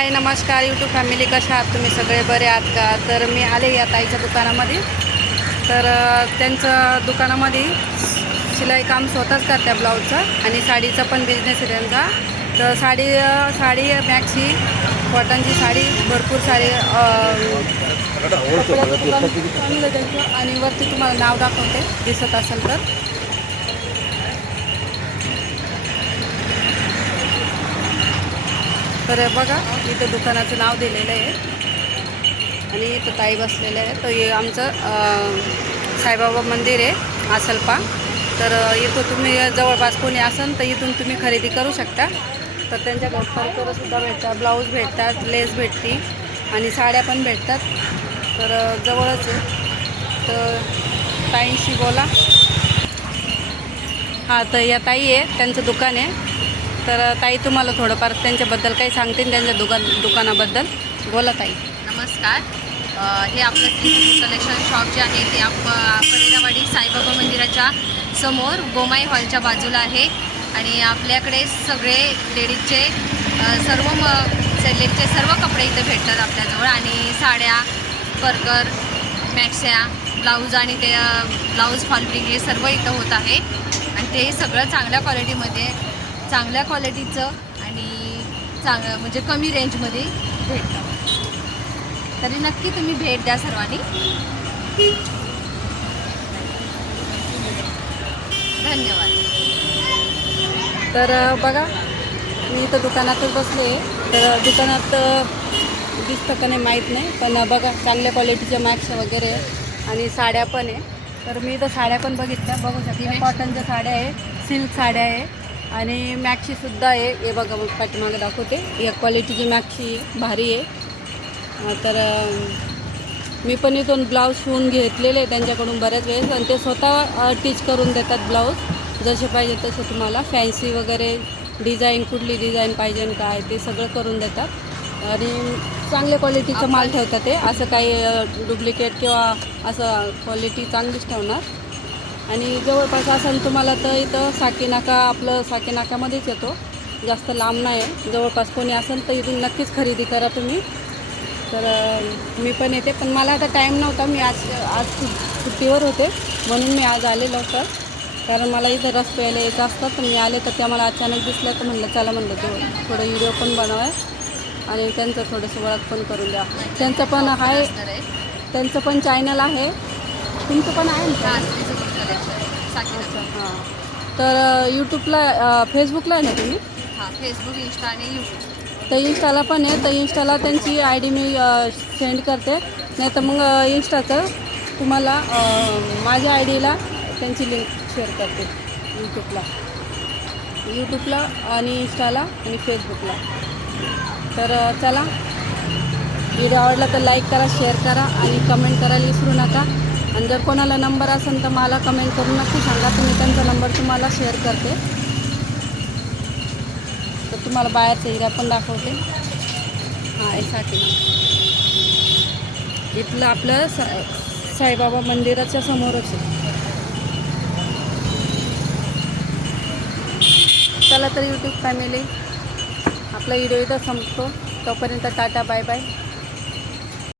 हाय नमस्कार YouTube family, कशा आहात तुम्ही सगळे? बरे आहात का? तर मी आले या ताईच्या दुकानामध्ये. तर त्यांचं दुकानामध्ये शिलाई काम स्वतःच करत्या ब्लाऊजचं आणि साडीचा पण बिझनेस आहे त्यांचा. तर साडी मॅक्सी कॉटनची साडी भरपूर साडी कपड्याचं दुकान चांगलं त्यांचं. आणि वरती तुम्हाला नाव दाखवते दिसत असेल तर. तर बघा इथं दुकानाचं नाव दिलेलं आहे आणि इथं ताई बसलेलं आहे. तर हे आमचं साईबाबा मंदिर आहे आसलपा. तर इथं तुम्ही जवळपास कोणी असेल तर इथून तुम्ही खरेदी करू शकता. तर त्यांच्याकडे परकरंसुद्धा भेटतात, ब्लाऊज भेटतात, लेस भेटते आणि साड्या पण भेटतात. तर जवळच आहे. तर ताईंशी बोला. हां, तर या ताई आहे, त्यांचं दुकान आहे. तर ताई तुम्हाला थोडंफार त्यांच्याबद्दल काही सांगतील, त्यांच्या दुकानाबद्दल बोला ताई. नमस्कार. हे आपलं कलेक्शन शॉप जे आहे ते परेरावाडी साईबाबा मंदिराच्या समोर गोमाई हॉलच्या बाजूला आहे. आणि आपल्याकडे सगळे लेडीजचे लेडीजचे सर्व कपडे इथे भेटतात आपल्याजवळ. आणि साड्या, परकर, मॅक्स्या, ब्लाऊज आणि ते ब्लाऊज फॉलपिंग हे सर्व इथं होत आहे. आणि ते सगळं चांगल्या क्वालिटीमध्ये, चांगल्या क्वालिटीचं आणि म्हणजे कमी रेंजमध्ये भेटतं. तरी नक्की तुम्ही भेट द्या सर्वांनी. धन्यवाद. तर बघा मी इथं दुकानातच बसले. तर दुकानात दिसतं का नाही माहीत नाही, पण बघा चांगल्या क्वालिटीच्या मॅक्स वगैरे आणि साड्या पण आहे. तर मी इथं साड्या पण बघितल्या, बघू शकते. कॉटनच्या साड्या आहे, सिल्क साड्या आहे आणि मॅक्सीसुद्धा आहे. हे बघा मग पाठीमागे दाखवते. या क्वालिटीची मॅक्सी आहे, भारी आहे. तर मी पण इथून ब्लाऊज शिवून घेतलेले आहे त्यांच्याकडून बऱ्याच वेळेस. आणि ते स्वतः टीच करून देतात ब्लाऊज, जसे पाहिजे तसे तुम्हाला. फॅन्सी वगैरे डिझाईन, कुठली डिझाईन पाहिजे काय ते सगळं करून देतात. आणि चांगल्या क्वालिटीचं माल ठेवतात ते, असं काही डुप्लिकेट किंवा असं क्वालिटी चांगलीच ठेवणार. आणि जवळपास असेल तुम्हाला तर इथं साकीनाका, आपलं साकीनाक्यामध्येच येतो, जास्त लांब नाही आहे. जवळपास कोणी असेल तर इथून नक्कीच खरेदी करा तुम्ही. तर मी पण येते, पण मला आता टाईम नव्हता. मी आज सुट्टीवर होते म्हणून मी आज आले लवकर, कारण मला इथं रस प्यायला यायचं असतं. तर मी आले तर त्या मला अचानक दिसलं, तर म्हणलं चला, म्हणलं थोडं व्हिडिओ पण बनवाय आणि त्यांचं थोडंसं ओळख पण करून द्या. त्यांचं पण आहे, त्यांचं पण चॅनल आहे. तुमचं पण आहे ना? हां. तर यूट्यूबला, फेसबुकला आहे ना तुम्ही? हां, फेसबुक, इंस्टा आणि यूट्यूब. तर इंस्टाला पण आहे. तर इंस्टाला त्यांची आय डी मी सेंड करते, नाही तर मग इंस्टाचं तुम्हाला माझ्या आय डीला त्यांची लिंक शेअर करते. यूट्यूबला आणि इंस्टाला आणि फेसबुकला. तर चला, व्हिडिओ आवडला तर लाईक करा, शेअर करा आणि कमेंट करायला विसरू नका. आणि जर कोणाला नंबर असेल तर मला कमेंट करून नक्की सांगा, तुम्ही त्यांचा नंबर तुम्हाला शेअर करते. तर तुम्हाला बाहेरचं एरिया पण दाखवते. हां, यासाठी इथलं आपलं साईबाबा मंदिराच्या समोरच आहे. चला तर यूट्यूब फॅमिली, आपला व्हिडिओ इथं संपतो. तोपर्यंत टाटा, बाय बाय.